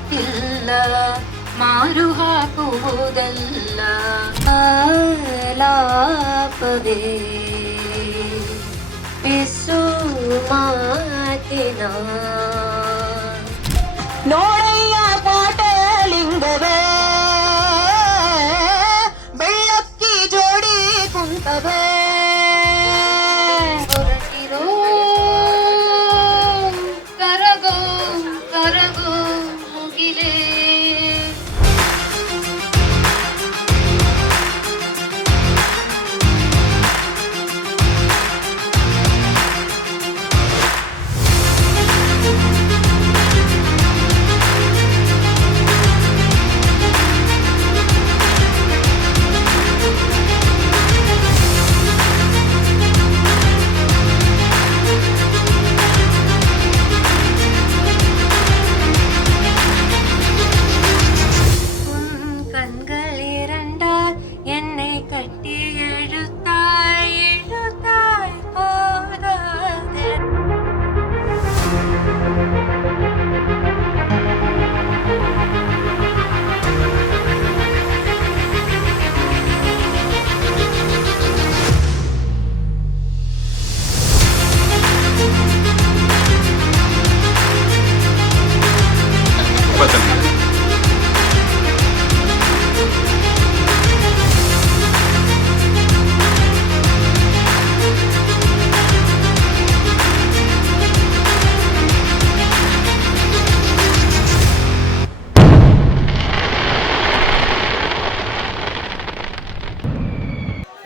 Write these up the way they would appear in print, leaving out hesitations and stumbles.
ಗೊತ್ತಿಲ್ಲ ಮಾರು ಹಾಕುವುದಲ್ಲ ಆಲಾಪವೇ ಪಿಸು ಮಾತಿನ ನೋಡಯ್ಯ ಪಾಟಲಿಂಗವೇ ಬೆಳ್ಳಕ್ಕಿ ಜೋಡಿ ಕುಂತವೇ ಹೊರಟಿರೋ ಕರಗೋ ಕರಗೋ ಮುಗಿಲೇ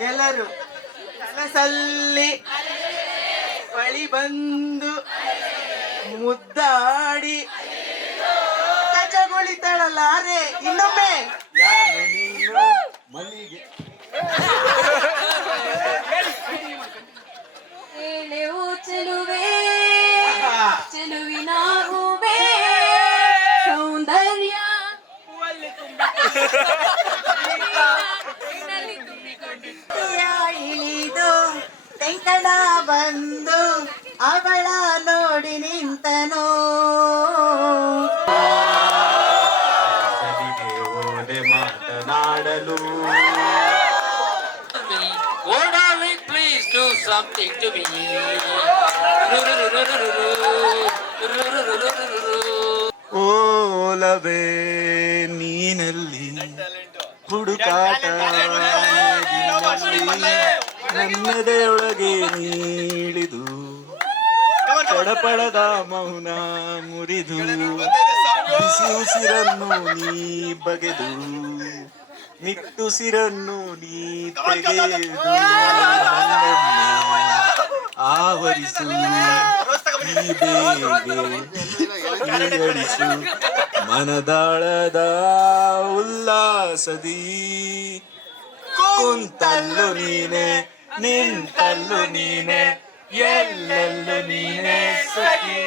ಎಲ್ಲರೂ ಕನಸಲ್ಲಿ ಬಳಿ ಬಂದು ಮುದ್ದಾಡಿ ಕಚಗುಳಿತಳಲಾರೆ ಇನ್ನೊಮ್ಮೆ ಯಾರು ನೀನು ಮಲ್ಲಿಗೆ ಹೇಳೆವು ಚೆಲುವೆ ಚೆಲುವಿನ ಹೂವೇ ಸೌಂದರ್ಯ ಇಳಿದು ತೆಂಕಣ ಬಂದು ಅವಳ ನೋಡಿ ನಿಂತನು ಓದೆ ಮಾತನಾಡಲು Please do something to me. ಓಲವೇ ನೀನಲ್ಲಿ ಹುಡುಕಾಟ ನನ್ನದೆಯೊಳಗೆ ನೀಳಿದು ಚಡಪಡದ ಮೌನ ಮುರಿದು ಬಿಸಿ ಉಸಿರನ್ನು ನೀ ಬಗೆದು ನಿಟ್ಟುಸಿರನ್ನು ನೀ ತೆಗೆದು ಆವರಿಸು ಈ ಬೇಗೆ ಇಳಿಸು ಮನದಾಳದ ಉಲ್ಲಾಸದಿ ಕುಂತಲ್ಲು ನೀನೆ ನಿಂತಲ್ಲು ನೀನೆ ಎಲ್ಲೆಲ್ಲೂ ನೀನೆ ಸಖಿ